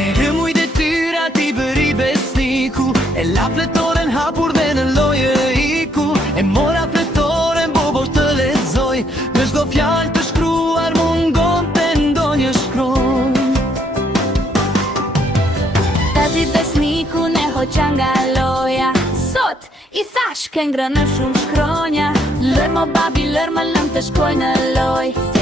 Me rëmuj dhe tyra ti bëri besniku, e la fletoren hapur dhe në loje iku. E mora fletoren bobo të lexoj, në çdo fjalë të shkruar mungon të ndonjë shkronjë. Tati besniku ne hoqa nga loja, sot i thash ke ngrënë shumë shkronja. Lër mo babi, lër më lëm të shkoj në loj.